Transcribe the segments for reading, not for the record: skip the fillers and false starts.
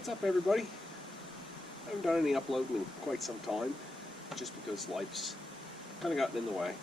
What's up, everybody? I haven't done any uploading in quite some time, just because life's kind of gotten in the way.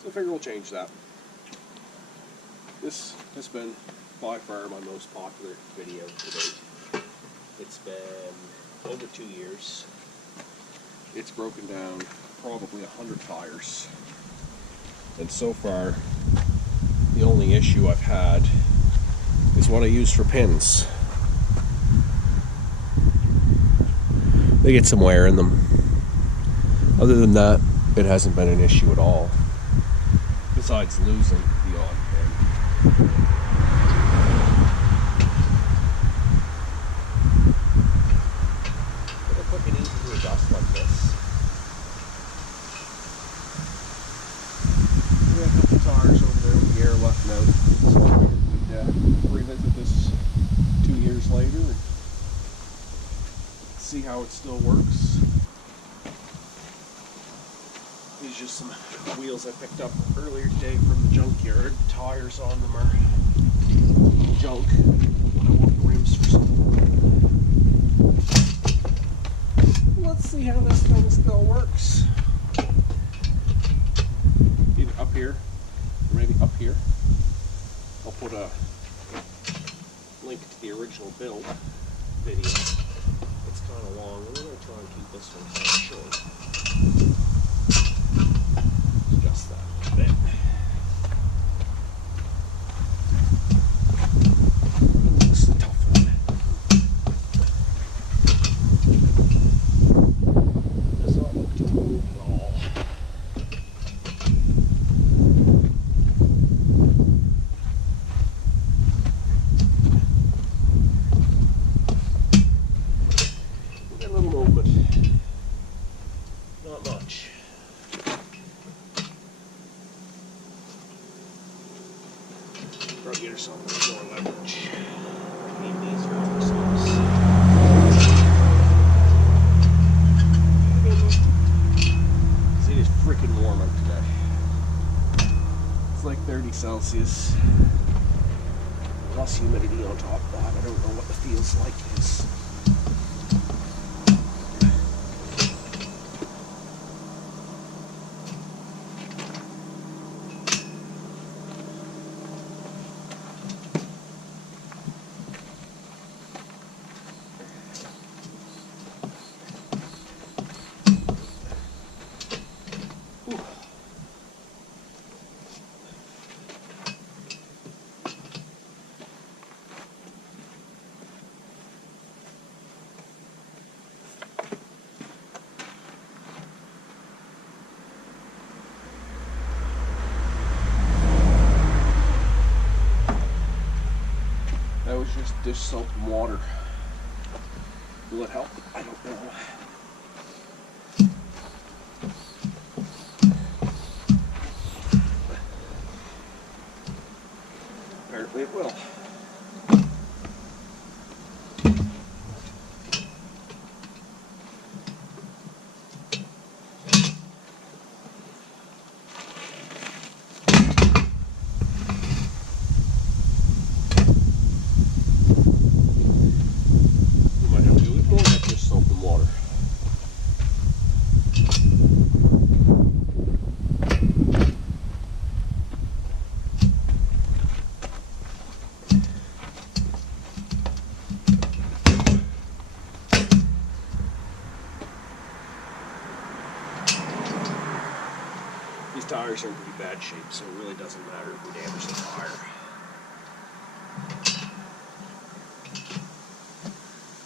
So I figure we'll change that. This has been by far my most popular video to date. It's been over 2 years. It's broken down probably 100 tires. And so far, the only issue I've had is what I use for pins. They get some wear in them. Other than that, it hasn't been an issue at all. Besides losing the odd pin. But they're quick and easy to adjust like this. We have a couple tires over there with the air left out. So I figured we'd revisit this 2 years later and see how it still works. These are just some wheels I picked up earlier today from the junkyard. The tires on them are junk, but I want the rims for something. Let's see how this thing still works. Either up here, or maybe up here. I'll put a link to the original build video. It's kind of long. We're going to try and keep this one kind of short. Adjust that a bit. This is a tough one. Does not look to move at all. We got a little movement. Not much. Probably get herself a little more leverage. Need these for ourselves. See, it's freaking warm out today. It's like 30 Celsius. Plus humidity on top of that. I don't know what the feels like is. That was just dish soap and water. Will it help? I don't know. Apparently it will. These tires are in pretty bad shape, so it really doesn't matter if we damage the tire.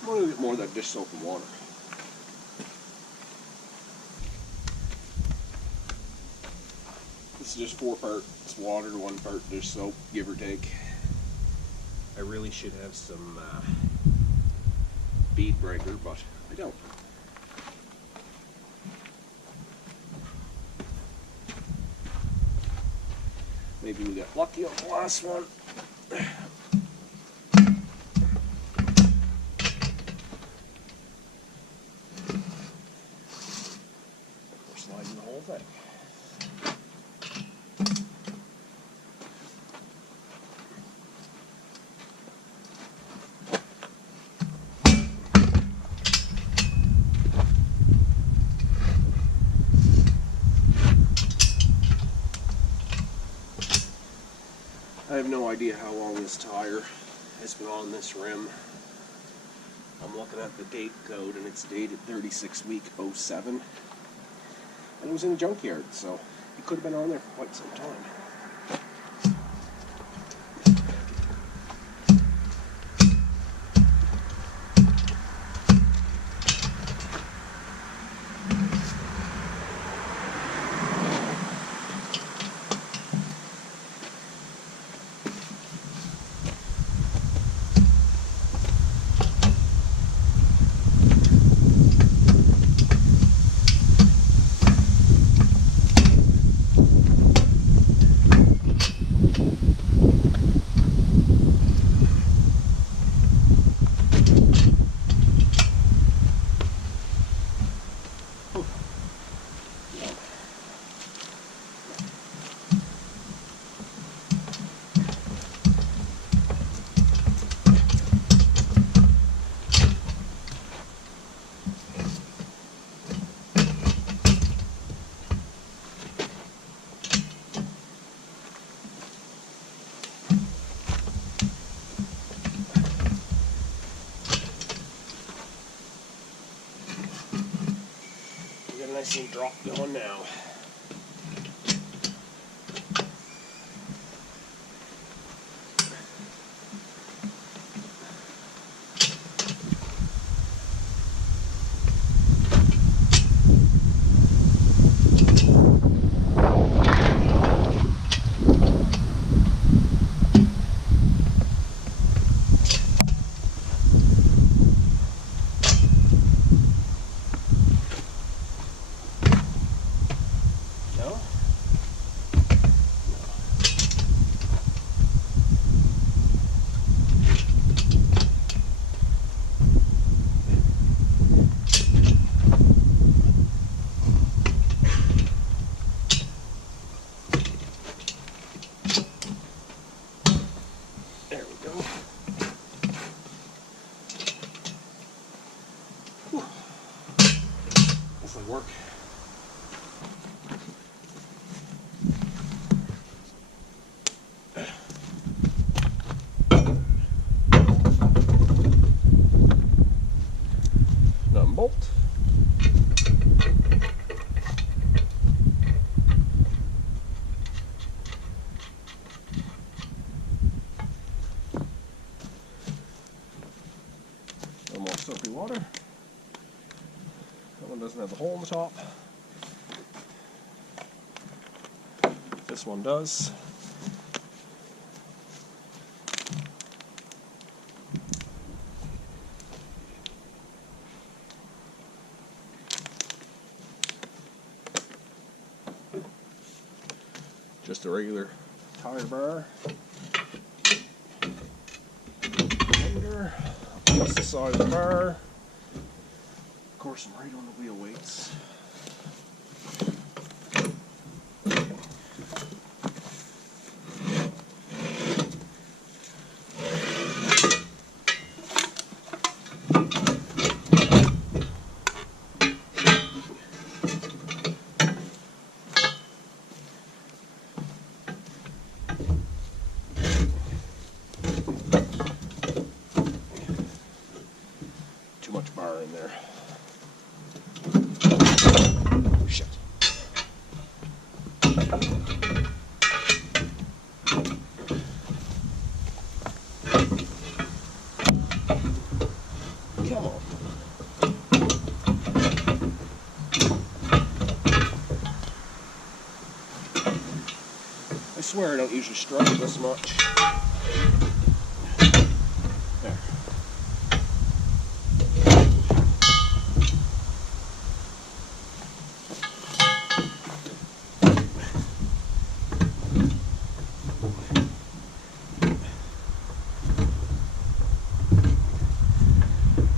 I'm going to get more of that dish soap and water. This is just 4 parts water, 1 part dish soap, give or take. I really should have some bead breaker, but I don't. Maybe we got lucky on the last one. We're sliding the whole thing. have no idea how long this tire has been on this rim. I'm looking at the date code and it's dated 36/07. And it was in a junkyard, so it could have been on there for quite some time. Nice and drop going now. Work. Nut and bolt. A little more soapy water. That one doesn't have the hole in the top. This one does. Just a regular tire bar. Finger. That's the side of the bar. Of course, I'm right on the wheel weights. Too much bar in there. Shit. Come on. I swear I don't usually struggle this much. There.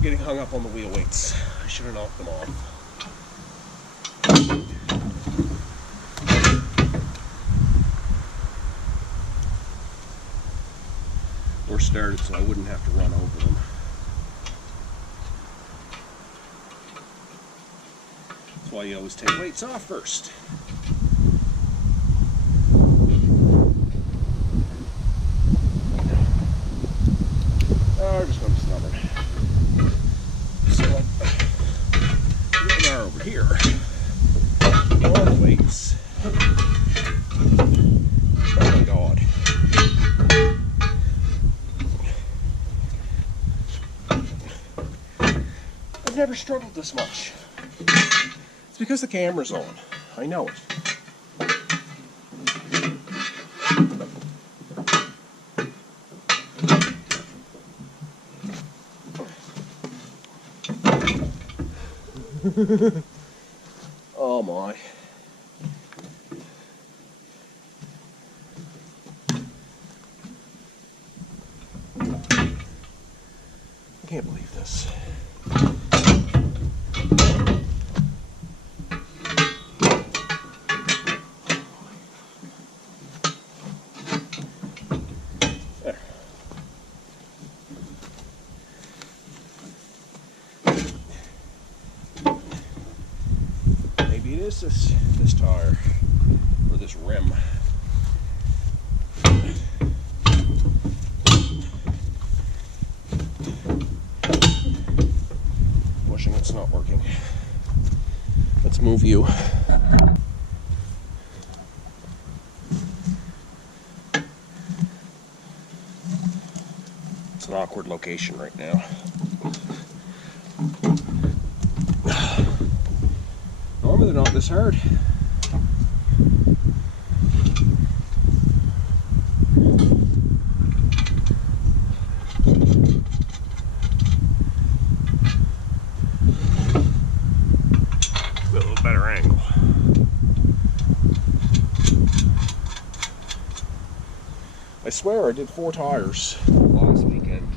Getting hung up on the wheel weights. I should have knocked them off. Or started so I wouldn't have to run over them. That's why you always take weights off first. never struggled this much. It's because the camera's on. I know it. Oh my. I can't believe this. There. Maybe it is this tire or this rim. Wishing it's not working. Let's move you. It's an awkward location right now. Normally they're not this hard. A little better angle. I swear I did 4 tires last weekend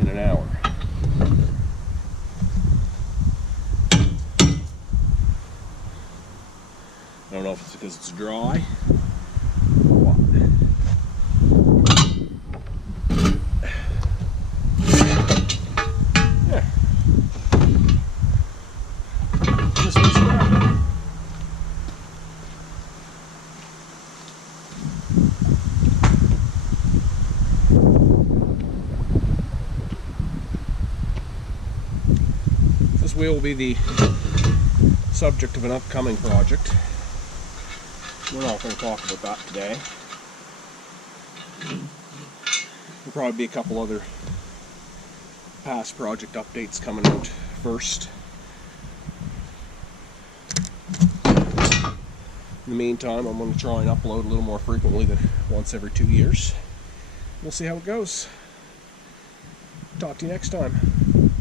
in an hour. I don't know if it's because it's dry or what. Yeah. Just looks bad. This wheel will be the subject of an upcoming project. We're not going to talk about that today. There'll probably be a couple other past project updates coming out first. In the meantime, I'm going to try and upload a little more frequently than once every 2 years. We'll see how it goes. Talk to you next time.